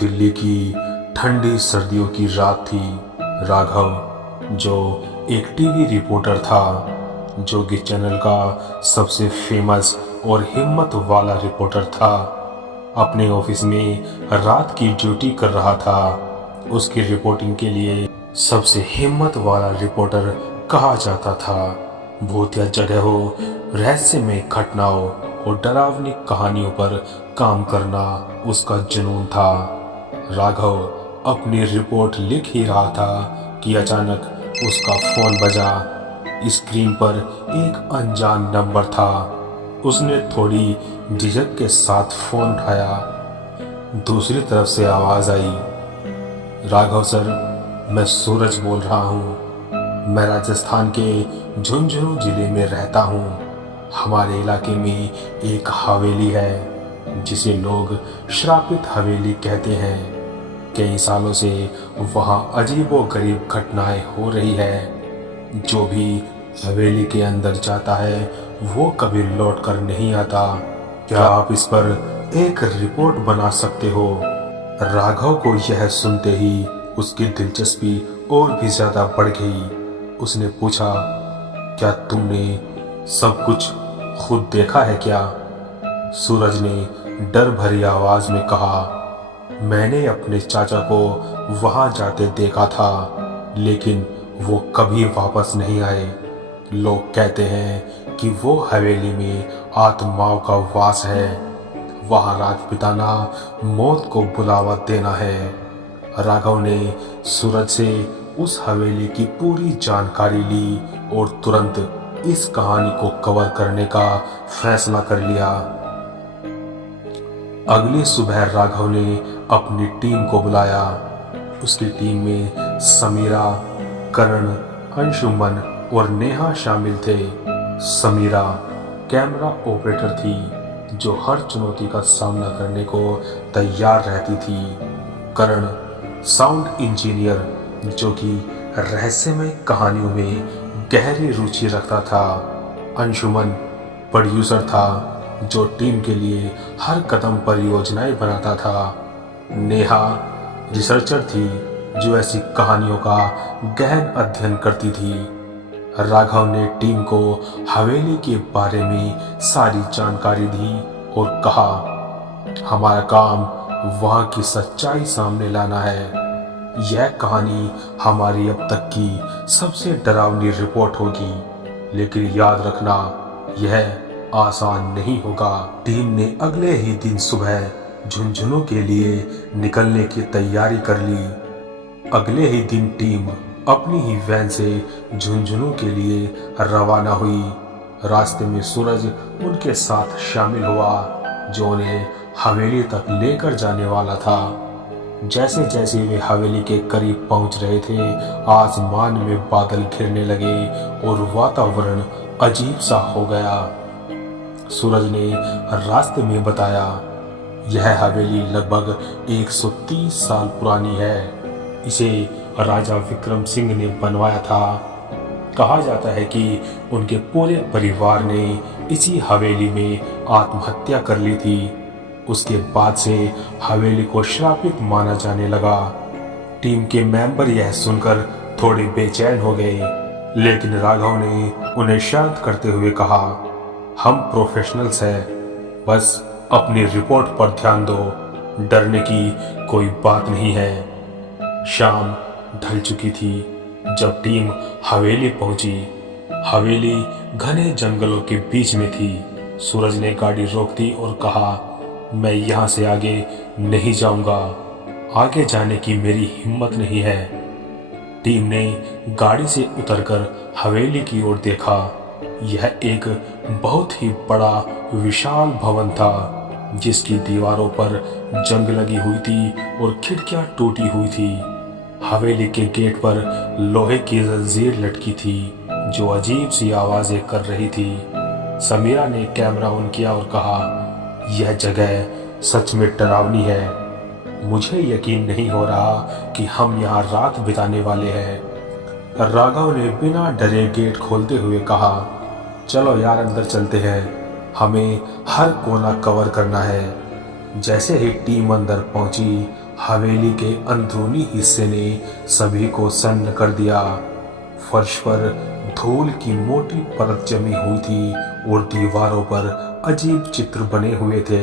दिल्ली की ठंडी सर्दियों की रात थी। राघव, जो एक टीवी रिपोर्टर था, जो कि चैनल का सबसे फेमस और हिम्मत वाला रिपोर्टर था, अपने ऑफिस में रात की ड्यूटी कर रहा था। उसकी रिपोर्टिंग के लिए सबसे हिम्मत वाला रिपोर्टर कहा जाता था। भूतिया जगहों, रहस्यमय घटनाओं और डरावनी कहानियों पर काम करना उसका जुनून था। राघव अपनी रिपोर्ट लिख ही रहा था कि अचानक उसका फोन बजा। स्क्रीन पर एक अनजान नंबर था। उसने थोड़ी झिझक के साथ फोन उठाया। दूसरी तरफ से आवाज आई, राघव सर, मैं सूरज बोल रहा हूँ। मैं राजस्थान के झुंझुनू जिले में रहता हूँ। हमारे इलाके में एक हवेली है जिसे लोग श्रापित हवेली कहते हैं। कई सालों से वहाँ अजीबोगरीब घटनाएं हो रही है। जो भी हवेली के अंदर जाता है वो कभी लौट कर नहीं आता। क्या आप इस पर एक रिपोर्ट बना सकते हो? राघव को यह सुनते ही उसकी दिलचस्पी और भी ज्यादा बढ़ गई। उसने पूछा, क्या तुमने सब कुछ खुद देखा है क्या? सूरज ने डर भरी आवाज में कहा, मैंने अपने चाचा को वहां जाते देखा था, लेकिन वो कभी वापस नहीं आए। लोग कहते हैं कि वो हवेली में आत्माओं का वास है। वहां रात बिताना मौत को बुलावा देना है। राघव ने सूरज से उस हवेली की पूरी जानकारी ली और तुरंत इस कहानी को कवर करने का फैसला कर लिया। अगली सुबह राघव ने अपनी टीम को बुलाया। उसकी टीम में समीरा, करण, अंशुमन और नेहा शामिल थे। समीरा कैमरा ऑपरेटर थी जो हर चुनौती का सामना करने को तैयार रहती थी। करण साउंड इंजीनियर जो कि रहस्यमय कहानियों में गहरी रुचि रखता था। अंशुमन प्रोड्यूसर था जो टीम के लिए हर कदम पर योजनाएं बनाता था। नेहा रिसर्चर थी जो ऐसी कहानियों का गहन अध्ययन करती थी। राघव ने टीम को हवेली के बारे में सारी जानकारी दी और कहा, हमारा काम वहां की सच्चाई सामने लाना है। यह कहानी हमारी अब तक की सबसे डरावनी रिपोर्ट होगी, लेकिन याद रखना, यह आसान नहीं होगा। टीम ने अगले ही दिन सुबह झुंझुनू के लिए निकलने की तैयारी कर ली। अगले ही दिन टीम अपनी ही वैन से झुंझुनू के लिए रवाना हुई। रास्ते में सूरज उनके साथ शामिल हुआ, जो उन्हें हवेली तक लेकर जाने वाला था। जैसे जैसे वे हवेली के करीब पहुंच रहे थे, आसमान में बादल घिरने लगे और वातावरण अजीब सा हो गया। सूरज ने रास्ते में बताया, यह हवेली लगभग 130 साल पुरानी है। इसे राजा विक्रम सिंह ने बनवाया था। कहा जाता है कि उनके पूरे परिवार ने इसी हवेली में आत्महत्या कर ली थी। उसके बाद से हवेली को श्रापित माना जाने लगा। टीम के मेंबर यह सुनकर थोड़े बेचैन हो गए, लेकिन राघव ने उन्हें शांत करते हुए कहा, हम प्रोफेशनल्स हैं, बस अपनी रिपोर्ट पर ध्यान दो, डरने की कोई बात नहीं है। शाम ढल चुकी थी जब टीम हवेली पहुंची। हवेली घने जंगलों के बीच में थी। सूरज ने गाड़ी रोक दी और कहा, मैं यहाँ से आगे नहीं जाऊंगा। आगे जाने की मेरी हिम्मत नहीं है। टीम ने गाड़ी से उतरकर हवेली की ओर देखा। यह एक बहुत ही बड़ा विशाल भवन था, जिसकी दीवारों पर जंग लगी हुई थी और खिड़कियां टूटी हुई थी। हवेली के गेट पर लोहे की जंजीर लटकी थी जो अजीब सी आवाजें कर रही थी। समीरा ने कैमरा ऑन किया और कहा, यह जगह सच में डरावनी है। मुझे यकीन नहीं हो रहा कि हम यहाँ रात बिताने वाले हैं। राघव ने बिना डरे गेट खोलते हुए कहा, चलो यार अंदर चलते हैं, हमें हर कोना कवर करना है। जैसे ही टीम अंदर पहुंची, हवेली के अंदरूनी हिस्से ने सभी को सन्न कर दिया। फर्श पर धूल की मोटी परत जमी हुई थी और दीवारों पर अजीब चित्र बने हुए थे।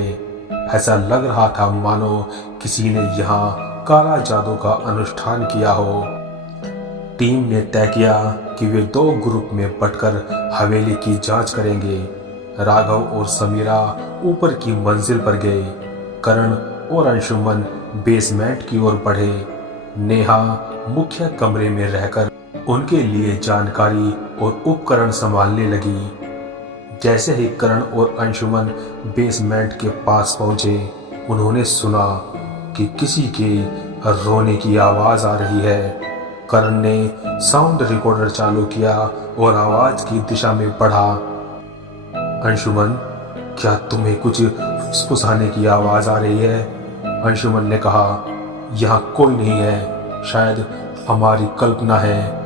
ऐसा लग रहा था मानो किसी ने यहाँ काला जादू का अनुष्ठान किया हो। टीम ने तय किया कि वे 2 ग्रुप में बंटकर हवेली की जांच करेंगे। राघव और समीरा ऊपर की मंजिल पर गए। करण और अंशुमन बेसमेंट की ओर बढ़े। नेहा मुख्य कमरे में रहकर उनके लिए जानकारी और उपकरण संभालने लगी। जैसे ही करण और अंशुमन बेसमेंट के पास पहुंचे, उन्होंने सुना कि किसी के रोने की आवाज आ रही है। करण ने साउंड रिकॉर्डर चालू किया और आवाज की दिशा में बढ़ा। अंशुमन, क्या तुम्हें कुछ फुसफुसाने की आवाज आ रही है? अंशुमन ने कहा, यहाँ कोई नहीं है, शायद हमारी कल्पना है।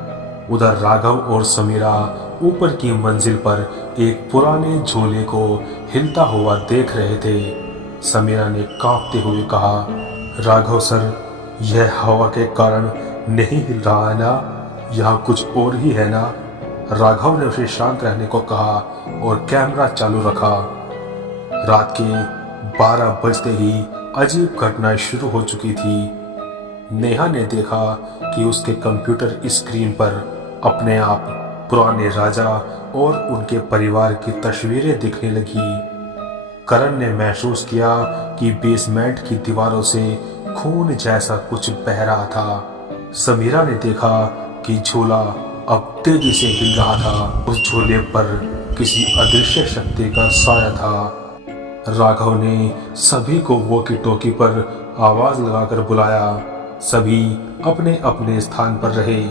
उधर राघव और समीरा ऊपर की मंजिल पर एक पुराने झूले को हिलता हुआ देख रहे थे। समीरा ने कांपते हुए कहा, राघव सर, यह हवा के कारण नहीं हिल रहा है ना? यहाँ कुछ और ही है ना? राघव ने उसे शांत रहने को कहा और कैमरा चालू रखा। रात के 12 बजते ही अजीब घटनाएं शुरू हो चुकी थी। नेहा ने देखा कि उसके कंप्यूटर स्क्रीन पर अपने आप पुराने राजा और उनके परिवार की तस्वीरें दिखने लगी। करण ने महसूस किया कि बेसमेंट की दीवारों से खून जैसा कुछ बह रहा था। समीरा ने देखा कि झूला अब तेजी से हिल रहा था। उस झूले पर किसी अदृश्य शक्ति का साया था। राघव ने सभी को वॉकी टॉकी पर आवाज लगाकर बुलाया। सभी अपने अपने स्थान पर रहे।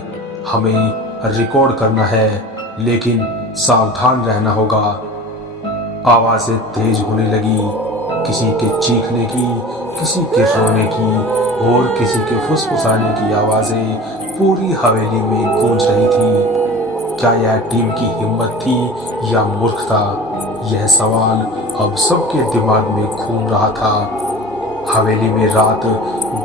हमें रिकॉर्ड करना है, लेकिन सावधान रहना होगा। आवाजें तेज होने लगी, किसी के चीखने की, किसी के रोने की और किसी के फुसफुसाने की आवाजें पूरी हवेली में गूंज रही थी। क्या यह टीम की हिम्मत थी या मूर्खता? यह सवाल अब सबके दिमाग में घूम रहा था। हवेली में रात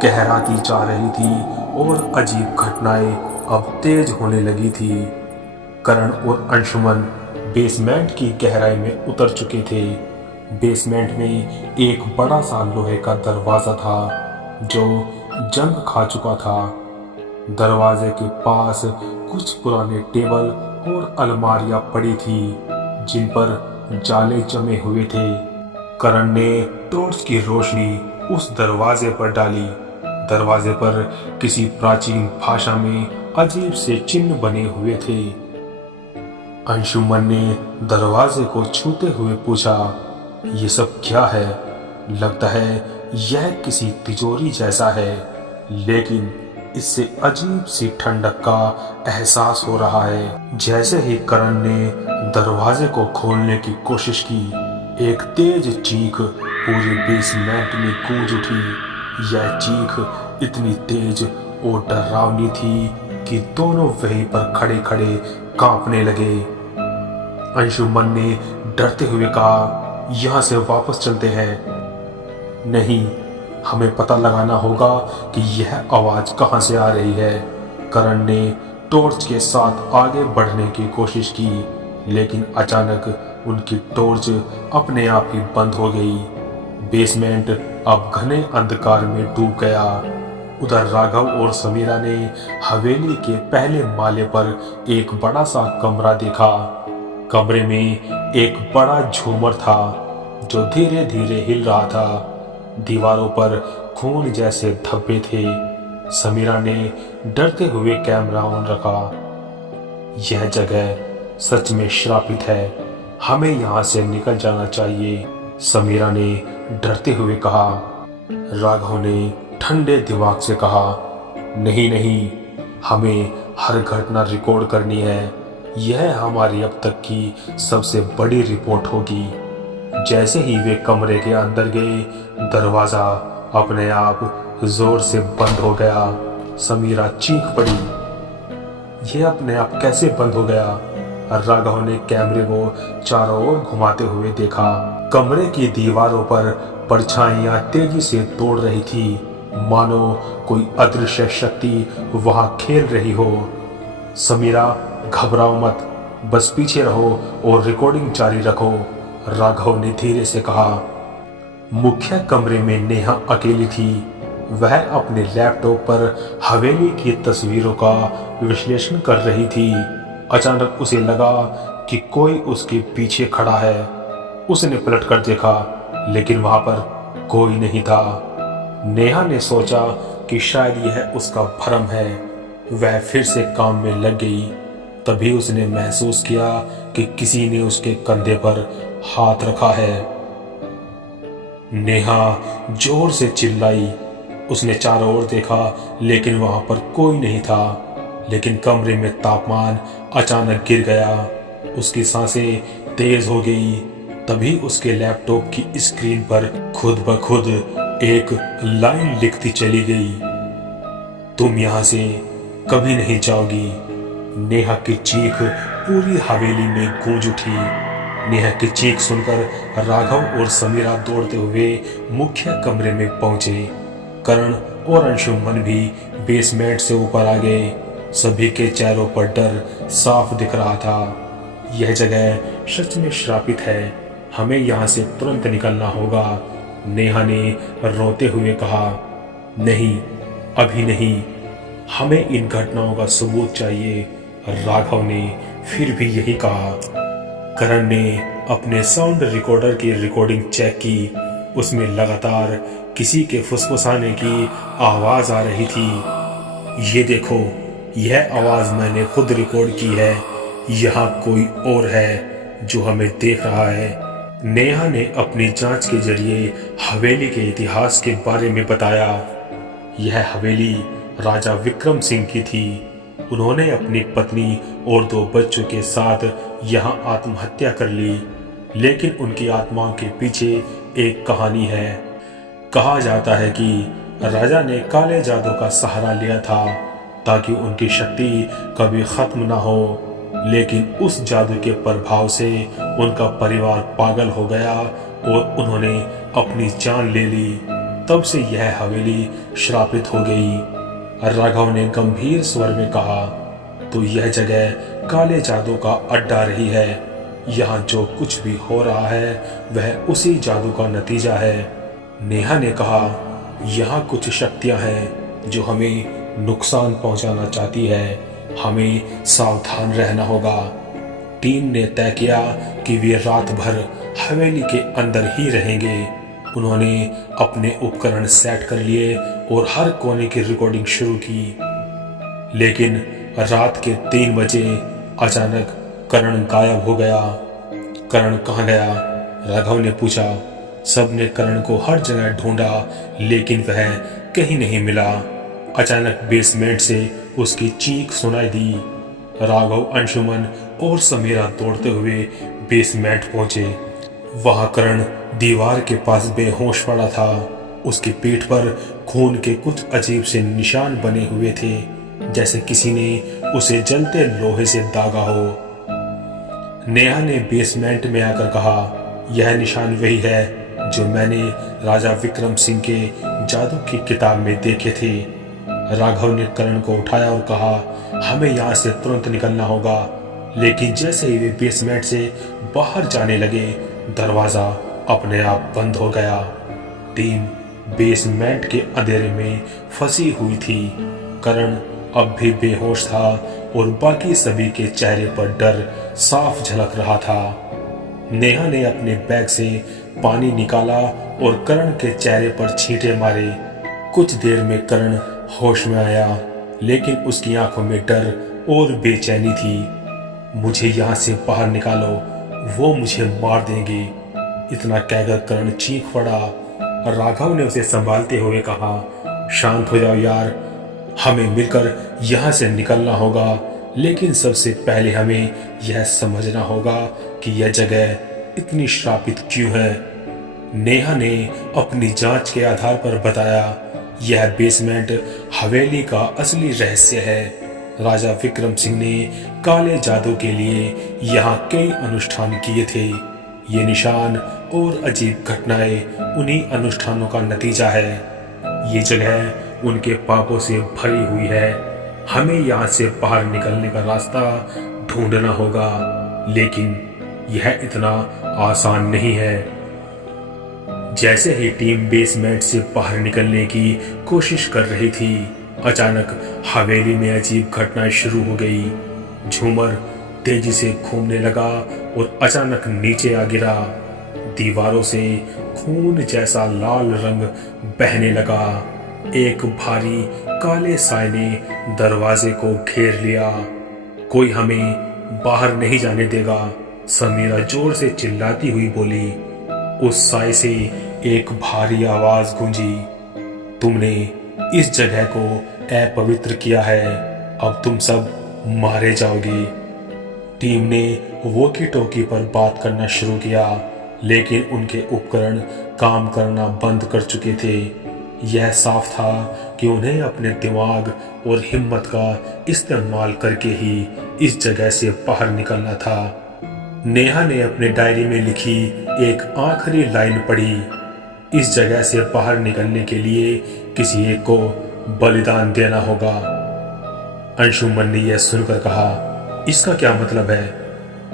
गहराती जा रही थी और अजीब घटनाएं अब तेज होने लगी थी। करण और अंशुमन बेसमेंट की गहराई में उतर चुके थे। बेसमेंट में एक बड़ा सा लोहे का दरवाजा था जो जंग खा चुका था। दरवाजे के पास कुछ पुराने टेबल और अलमारियां पड़ी थी जिन पर जाले जमे हुए थे। करण ने टॉर्च की रोशनी उस दरवाजे पर डाली। दरवाजे पर किसी प्राचीन भाषा में अजीब से चिन्ह बने हुए थे। अंशुमन ने दरवाजे को छूते हुए पूछा, ये सब क्या है? लगता है यह किसी तिजोरी जैसा है, लेकिन इससे अजीब सी ठंडक का एहसास हो रहा है। जैसे ही करण ने दरवाजे को खोलने की कोशिश की, एक तेज चीख पूरे बेसमेंट में गूंज उठी। यह चीख इतनी तेज और डरावनी थी कि दोनों वहीं पर खड़े खड़े कांपने लगे। अंशुमन ने डरते हुए कहा, यहाँ से वापस चलते हैं। नहीं, हमें पता लगाना होगा कि यह आवाज कहां से आ रही है। करण ने टॉर्च के साथ आगे बढ़ने की कोशिश की, लेकिन अचानक उनकी टॉर्च अपने आप ही बंद हो गई। बेसमेंट अब घने अंधकार में डूब गया। उधर राघव और समीरा ने हवेली के पहले माले पर एक बड़ा सा कमरा देखा। कमरे में एक बड़ा झूमर था जो धीरे धीरे हिल रहा था। दीवारों पर खून जैसे धब्बे थे। समीरा ने डरते हुए कैमरा ऑन रखा। यह जगह सच में श्रापित है, हमें यहाँ से निकल जाना चाहिए, समीरा ने डरते हुए कहा। राघव ने ठंडे दिमाग से कहा, नहीं नहीं, हमें हर घटना रिकॉर्ड करनी है। यह हमारी अब तक की सबसे बड़ी रिपोर्ट होगी। जैसे ही वे कमरे के अंदर गए, दरवाजा अपने आप जोर से बंद हो गया। समीरा चीख पड़ी, यह अपने आप कैसे बंद हो गया? राघव ने कैमरे को चारों ओर घुमाते हुए देखा। देखा। कमरे की दीवारों पर परछाइयां तेजी से दौड़ रही थी। जैसे ही वे कमरे के अंदर गए, दरवाजा अपने आप जोर से बंद हो गया। समीरा चीख पड़ी, यह अपने आप कैसे बंद हो गया? राघव ने कैमरे को चारों ओर घुमाते हुए देखा। कमरे की दीवारों पर परछाइयां तेजी से दौड़ रही थी। मानो कोई अदृश्य शक्ति वहां खेल रही हो। समीरा, घबराओ मत, बस पीछे रहो और रिकॉर्डिंग जारी रखो, राघव ने धीरे से कहा। मुख्य कमरे में नेहा अकेली थी। वह अपने लैपटॉप पर हवेली की तस्वीरों का विश्लेषण कर रही थी। अचानक उसे लगा कि कोई उसके पीछे खड़ा है। उसने पलटकर देखा, लेकिन वहां पर कोई नहीं था। नेहा ने सोचा कि शायद यह उसका भ्रम है। वह फिर से काम में लग गई। तभी उसने महसूस किया कि किसी ने उसके कंधे पर हाथ रखा है। नेहा जोर से चिल्लाई। उसने चारों ओर देखा, लेकिन वहां पर कोई नहीं था। लेकिन कमरे में तापमान अचानक गिर गया। उसकी सांसें तेज हो गई। तभी उसके लैपटॉप की स्क्रीन पर खुद ब खुद एक लाइन लिखती चली गई, तुम यहां से कभी नहीं जाओगी। नेहा की चीख पूरी हवेली में गूंज उठी। नेहा की चीख सुनकर राघव और समीरा दौड़ते हुए मुख्य कमरे में पहुंचे। करण और अंशुमन भी बेसमेंट से ऊपर आ गए। सभी के चेहरों पर डर साफ दिख रहा था। यह जगह सच में श्रापित है, हमें यहाँ से तुरंत निकलना होगा, नेहा ने रोते हुए कहा। नहीं, अभी नहीं, हमें इन घटनाओं का सबूत चाहिए, राघव ने फिर भी यही कहा। करण ने अपने साउंड रिकॉर्डर की रिकॉर्डिंग चेक की। उसमें लगातार किसी के फुसफुसाने की आवाज आ रही थी। ये देखो, यह आवाज मैंने खुद रिकॉर्ड की है। यहाँ कोई और है जो हमें देख रहा है। नेहा ने अपनी जांच के जरिए हवेली के इतिहास के बारे में बताया। यह हवेली राजा विक्रम सिंह की थी। उन्होंने अपनी पत्नी और 2 बच्चों के साथ यहाँ आत्महत्या कर ली। लेकिन उनकी आत्माओं के पीछे एक कहानी है। कहा जाता है कि राजा ने काले जादू का सहारा लिया था ताकि उनकी शक्ति कभी खत्म ना हो। लेकिन उस जादू के प्रभाव से उनका परिवार पागल हो गया और उन्होंने अपनी जान ले ली। तब से यह हवेली श्रापित हो गई। राघव ने गंभीर स्वर में कहा, तो यह जगह काले जादू का अड्डा रही है। यहाँ जो कुछ भी हो रहा है वह उसी जादू का नतीजा है। नेहा ने कहा, यहाँ कुछ शक्तियाँ हैं जो हमें नुकसान पहुँचाना चाहती है, हमें सावधान रहना होगा। टीम ने तय किया कि वे रात भर हवेली के अंदर ही रहेंगे। उन्होंने अपने उपकरण सेट कर लिए और हर कोने की रिकॉर्डिंग शुरू की। लेकिन रात के 3 बजे अचानक करण गायब हो गया। करण कहाँ गया? राघव ने पूछा। सबने करण को हर जगह ढूंढा, लेकिन वह कहीं नहीं मिला। अचानक बेसमेंट से उसकी चीख सुनाई दी। राघव, अंशुमन और समीरा दौड़ते हुए बेसमेंट पहुंचे। वहां करण दीवार के पास बेहोश पड़ा था। उसकी पीठ पर खून के कुछ अजीब से निशान बने हुए थे, जैसे किसी ने उसे जलते लोहे से दागा हो। नेहा ने बेसमेंट में आकर कहा, यह निशान वही है जो मैंने राजा विक्रम सिंह के जादू की किताब में देखे थे। राघव ने करण को उठाया और कहा, हमें यहाँ से तुरंत निकलना होगा। लेकिन जैसे ही वे बेसमेंट से बाहर जाने लगे, दरवाजा अपने आप बंद हो गया। टीम बेसमेंट के अंधेरे में फंसी हुई थी। करण अब भी बेहोश था और बाकी सभी के चेहरे पर डर साफ झलक रहा था। नेहा ने अपने बैग से पानी निकाला और करण के चेहरे पर छींटे मारे। कुछ देर में करण होश में आया, लेकिन उसकी आंखों में डर और बेचैनी थी। मुझे यहाँ से बाहर निकालो, वो मुझे मार देंगे, इतना कहकर करण चीख पड़ा। राघव ने उसे संभालते हुए कहा, शांत हो जाओ यार, हमें मिलकर यहाँ से निकलना होगा। लेकिन सबसे पहले हमें यह समझना होगा कि यह जगह इतनी श्रापित क्यों है। नेहा ने अपनी जांच के आधार पर बताया, यह बेसमेंट हवेली का असली रहस्य है। राजा विक्रम सिंह ने काले जादू के लिए यहाँ कई अनुष्ठान किए थे। ये निशान और अजीब घटनाएं उन्हीं अनुष्ठानों का नतीजा है। ये जगह उनके पापों से भरी हुई है। हमें यहाँ से बाहर निकलने का रास्ता ढूंढना होगा, लेकिन यह इतना आसान नहीं है। जैसे ही टीम बेसमेंट से बाहर निकलने की कोशिश कर रही थी, अचानक हवेली में अजीब घटनाएं शुरू हो गई। झूमर तेजी से घूमने लगा और अचानक नीचे आ गिरा। दीवारों से खून जैसा लाल रंग बहने लगा। एक भारी काले साए ने दरवाजे को घेर लिया। कोई हमें बाहर नहीं जाने देगा, समीरा जोर से चिल्लाती हुई बोली। उस साए से एक भारी आवाज गूंजी, तुमने इस जगह को अपवित्र किया है, अब तुम सब मारे जाओगे। टीम ने वॉकी टॉकी पर बात करना शुरू किया, लेकिन उनके उपकरण काम करना बंद कर चुके थे। यह साफ था कि उन्हें अपने दिमाग और हिम्मत का इस्तेमाल करके ही इस जगह से बाहर निकलना था। नेहा ने अपने डायरी में लिखी एक आखिरी लाइन पढ़ी, इस जगह से बाहर निकलने के लिए किसी एक को बलिदान देना होगा। अंशुमन ने यह सुनकर कहा, इसका क्या मतलब है?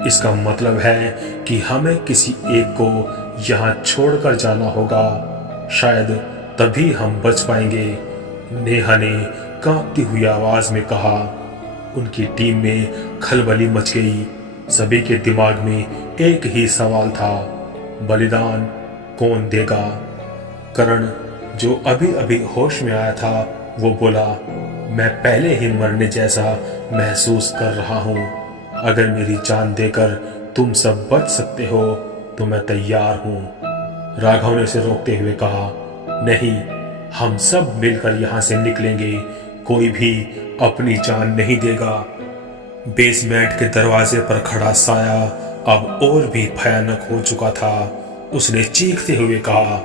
इसका मतलब है कि हमें किसी एक को यहाँ छोड़कर जाना होगा, शायद तभी हम बच पाएंगे। नेहा ने कांपती हुई आवाज में कहा। उनकी टीम में खलबली मच गई। सभी के दिमाग में एक ही सवाल था, बलिदान कौन देगा? करण, जो अभी अभी होश में आया था, वो बोला, मैं पहले ही मरने जैसा महसूस कर रहा हूँ। अगर मेरी जान देकर तुम सब बच सकते हो तो मैं तैयार हूँ। राघव ने उसे रोकते हुए कहा, नहीं, हम सब मिलकर यहाँ से निकलेंगे, कोई भी अपनी जान नहीं देगा। बेसमेंट के दरवाजे पर खड़ा साया अब और भी भयानक हो चुका था। उसने चीखते हुए कहा,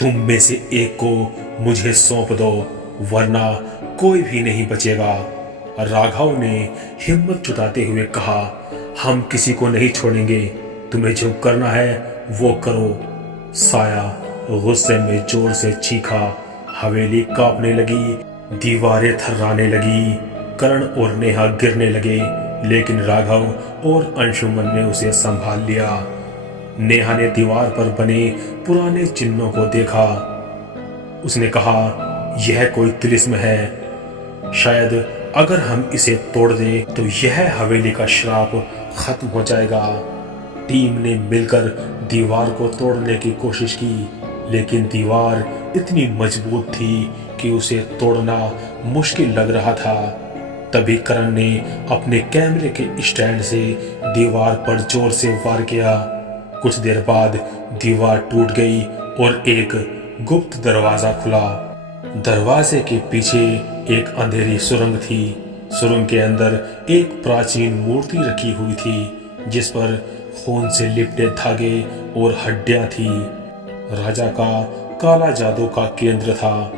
तुम में से एक को मुझे सौंप दो, वरना कोई भी नहीं बचेगा। राघव ने हिम्मत जुटाते हुए कहा, हम किसी को नहीं छोड़ेंगे, तुम्हें जो करना है वो करो। साया गुस्से में जोर से चीखा। हवेली कांपने लगी, दीवारें थर्राने लगी। करण और नेहा गिरने लगे, लेकिन राघव और अंशुमन ने उसे संभाल लिया। नेहा ने दीवार पर बने पुराने चिन्हों को देखा। उसने कहा, यह कोई तिलिस्म है, शायद अगर हम इसे तोड़ दें तो यह हवेली का श्राप खत्म हो जाएगा। टीम ने मिलकर दीवार को तोड़ने की कोशिश की, लेकिन दीवार इतनी मजबूत थी कि उसे तोड़ना मुश्किल लग रहा था। तभी करण ने अपने कैमरे के स्टैंड से दीवार पर जोर से वार किया। कुछ देर बाद दीवार टूट गई और एक गुप्त दरवाजा खुला। दरवाजे के पीछे एक अंधेरी सुरंग थी। सुरंग के अंदर एक प्राचीन मूर्ति रखी हुई थी, जिस पर खून से लिपटे धागे और हड्डियां थी। राजा का काला जादू का केंद्र था,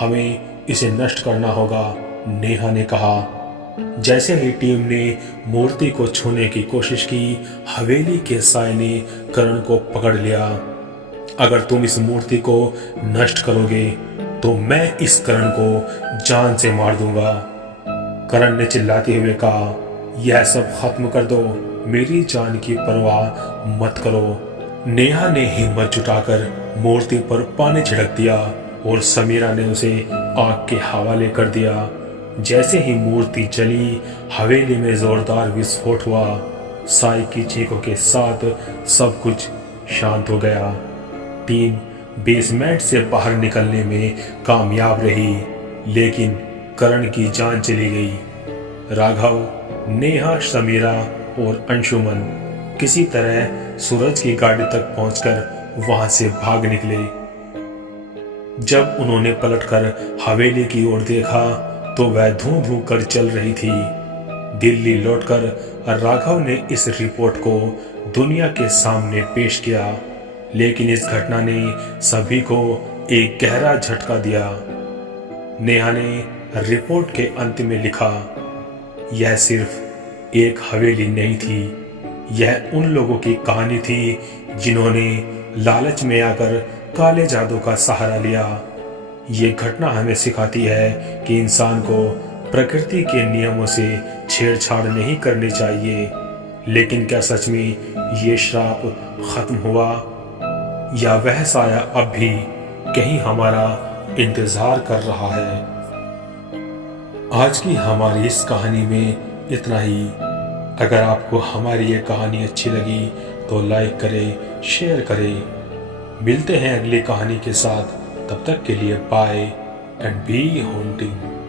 हमें इसे नष्ट करना होगा, नेहा ने कहा। जैसे ही टीम ने मूर्ति को छूने की कोशिश की, हवेली के साए ने करण को पकड़ लिया। अगर तुम इस मूर्ति को नष्ट करोगे तो मैं इस करण को जान से मार दूंगा। करण ने चिल्लाते हुए कहा, यह सब खत्म कर दो, मेरी जान की परवाह मत करो। नेहा ने हिम्मत जुटाकर मूर्ति पर पानी छिड़क दिया और समीरा ने उसे आग के हवाले कर दिया। जैसे ही मूर्ति जली, हवेली में जोरदार विस्फोट हुआ। साई की चीखों के साथ सब कुछ शांत हो गया। टीम बेसमेंट से बाहर निकलने में कामयाब रही, लेकिन करण की जान चली गई। राघव, नेहा, समीरा और अंशुमन किसी तरह सूरज की गाड़ी तक पहुंचकर वहां से भाग निकले। जब उन्होंने पलटकर हवेली की ओर देखा तो वह धूं धूं कर चल रही थी। दिल्ली लौटकर राघव ने इस रिपोर्ट को दुनिया के सामने पेश किया, लेकिन इस घटना ने सभी को एक गहरा झटका दिया। नेहा ने रिपोर्ट के अंत में लिखा, यह सिर्फ एक हवेली नहीं थी, यह उन लोगों की कहानी थी जिन्होंने लालच में आकर काले जादू का सहारा लिया। ये घटना हमें सिखाती है कि इंसान को प्रकृति के नियमों से छेड़छाड़ नहीं करनी चाहिए। लेकिन क्या सच में ये श्राप खत्म हुआ, या वह साया अब भी कहीं हमारा इंतजार कर रहा है? आज की हमारी इस कहानी में इतना ही। अगर आपको हमारी ये कहानी अच्छी लगी तो लाइक करें, शेयर करें। मिलते हैं अगली कहानी के साथ। तब तक के लिए बाय एंड बी हॉन्टिंग।